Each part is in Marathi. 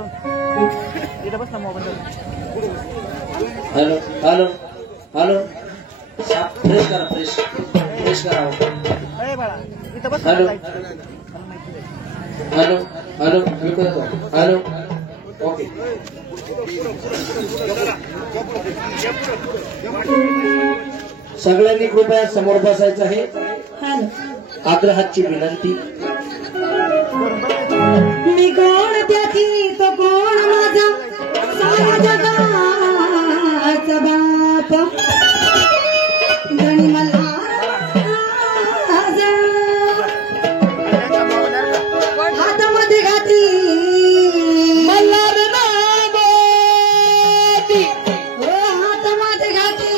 इथं बस ना mobile. Hello hello hello fresh करा फ्रेश करा. अरे बाळा इथं बस. Hello hello hello hello okay. सगळ्यांनी कृपया समोर बसायचं आहे. आग्रहाची विनंती. मी कोण त्याची तो कोण माझा साऱ्या जगाचा बाप गणी मल्हार हातामध्ये घाती मल्हार नामोदी हातामध्ये घाती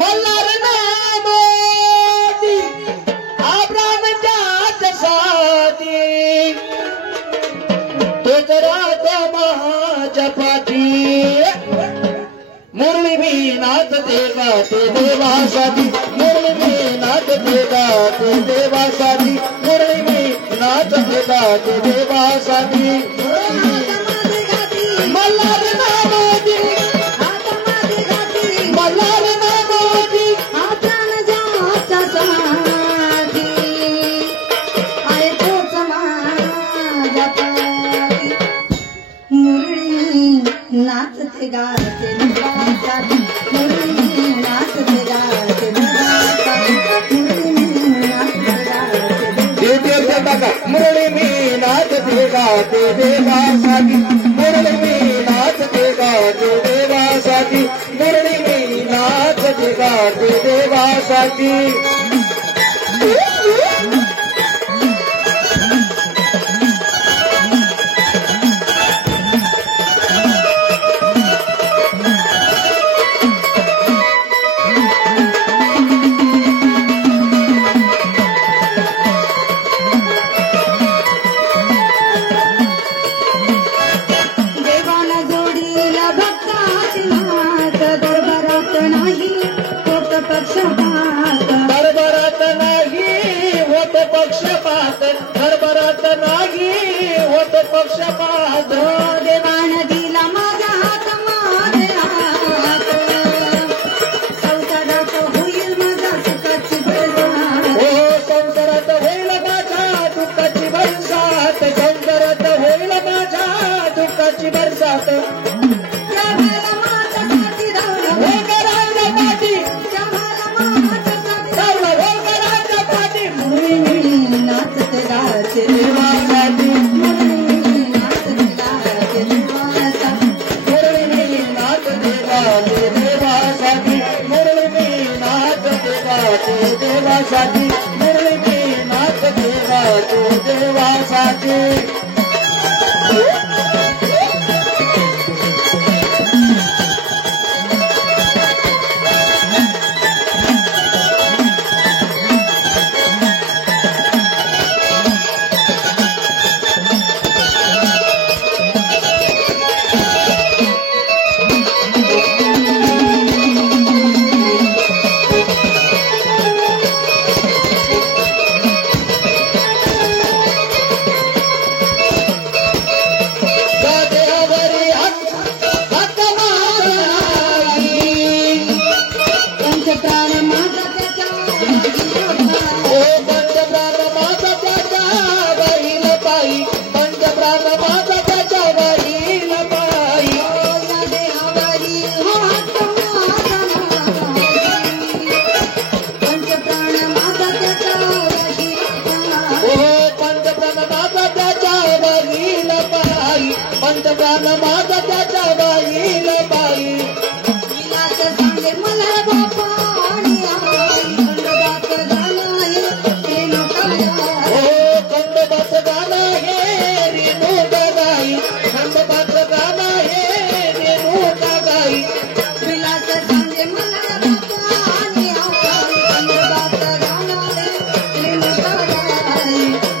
मल्हार नामोदी आब्रामच्या साथी तोच रात महाजपाती मुरली मी नाथ देवा ते देवासाठी मुरली मी नाथ देवा ते देवासाठी मुरली मी नाथ देवा ते देवासाठी मल्हार नामोदी हातामध्ये घाती मल्हार नामोदी हातान जाचा साथी आहे तोच माझा पाठी मुरळी नाचते गाते देवासाठी मुरळी नाचते गाते देवासाठी मुरळी नाचते गाते देवासाठी मुरली मी नाथ देवा ते देवासाठी मुरली मी नाथ देवा ते देवासाठी मुरली मी नाथ देवा ते देवासाठी. देवाला जोडीला भक्ताची नाथ दरबारात नाही होत पक्षपात दरबारात नाही होत पक्षपात दरबारात नाही होत पक्षपात देवान दिला माझा हात माझे हात संसारात होईल माझा सुखाची बरसात हो संसारात होईल माझ्या दुःखाची बरसात संसारात होईल माझ्या दुःखाची बरसात. त्या भाला माझा साथी धावला हो करायला पाठी त्या भाला माझा साथी चालला हो करायला पाठी मुरळी नाचते गाते देवासाठी मुरळी नाचते गाते देवासाठी मुरली मी नाथ देवा ते देवासाठी मुरली मी नाथ देवा ते देवासाठी मुरली मी नाथ देवा ते देवासाठी. देवावरी हात मारलाई पंचप्राण माझा त्याच्या ओ पंचप्राण माझा त्याच्या वहील पायी पंचप्राण माझा त्याच्या वहील पायी देहावरी हात माझा पंचप्राण माझा त्याच्या ओ पंचप्राण माझा त्याच्या वहील पायी पंचप्राण माझा त्याच्या वहील पायी. सांगे मला बापा आणि आई खंडोबात झालं आहे ते नकाया ओ खंडोबाचं गाणं हे रेणुका गाई खंडोबाचं गाणं हे रेणुका गाई. विलास सांगे मला बापा आणि आई खंडोबात झालं आहे ते नकाया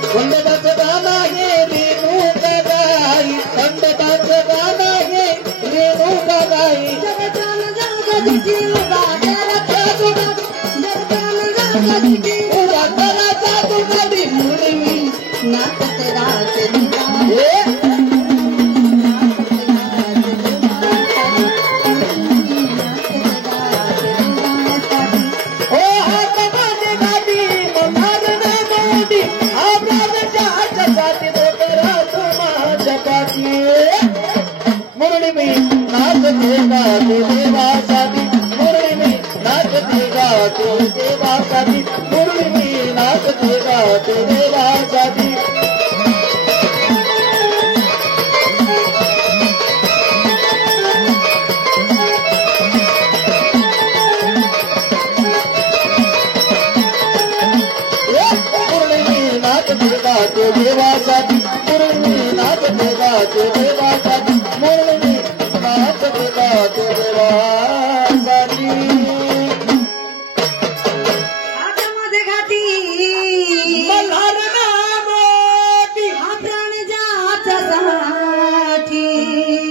खंडोबाचं गाणं हे रेणुका गाई खंडोबाचं गाणं हे रेणुका गाई. देवासाठी मुरळी मी नाचते गाते देवासाठी मुरळी मी नाचते गाते देवासाठी मुरळी मी नाचते गाते देवासाठी गाते देवासाठी मुरळी नाचते गाते देवासाठी मुरळी नाचते गाते देवासाठी हातामध्ये घाती मल्हार नामोती हा प्राण ज्याच्यासाठी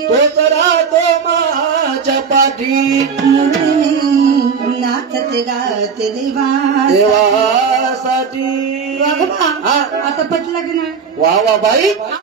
तोच राहतो माझ्या पाठी मुरळी नाचते गाते देवा देवासाठी वाघोबा हा आता पटलं की नाही वा वा बाई